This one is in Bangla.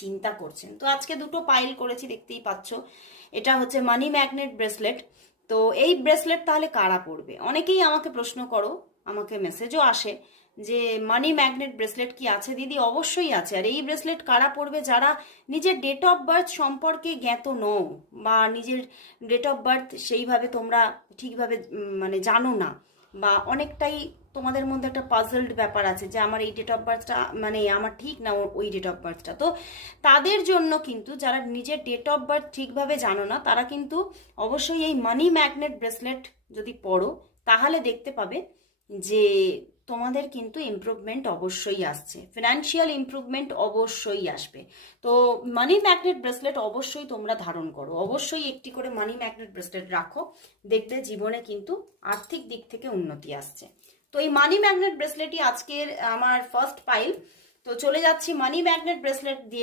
চিন্তা করছেন। তো আজকে দুটো পাইল করেছি, দেখতেই পাচ্ছ। এটা হচ্ছে মানি ম্যাগনেট ব্রেসলেট। তো এই ব্রেসলেট তাহলে কারা পরবে? অনেকেই আমাকে প্রশ্ন করো, আমাকে মেসেজও আসে যে মানি ম্যাগনেট ব্রেসলেট কি আছে দিদি? অবশ্যই আছে। আর এই ব্রেসলেট কারা পরবে? যারা নিজের ডেট অফ বার্থ সম্পর্কে জ্ঞাত নও, বা নিজের ডেট অফ বার্থ সেইভাবে তোমরা ঠিকভাবে মানে জানো না, বা অনেকটাই তোমাদের মধ্যে একটা পাজলড ব্যাপার আছে যে আমার এই ডেট অফ বার্থটা মানে আমার ঠিক না, ওই ডেট অফ বার্থটা। তো তাদের জন্য কিন্তু, যারা নিজের ডেট অফ বার্থ ঠিকভাবে জানো না, তারা কিন্তু অবশ্যই এই মানি ম্যাগনেট ব্রেসলেট যদি পড়ো, তাহলে দেখতে পাবে যে তোমাদের কিন্তু ইমপ্রুভমেন্ট অবশ্যই আসছে, ফিনান্সিয়াল ইমপ্রুভমেন্ট অবশ্যই আসবে। তো মানি ম্যাগনেট ব্রেসলেট অবশ্যই তোমরা ধারণ করো, অবশ্যই একটি করে মানি ম্যাগনেট ব্রেসলেট রাখো, দেখবে জীবনে কিন্তু আর্থিক দিক থেকে উন্নতি আসছে। তো এই মানি ম্যাগনেট ব্রেসলেটই আজকের আমার ফার্স্ট পাইল। তো চলে যাচ্ছি মানি ম্যাগনেট ব্রেসলেট দিয়ে।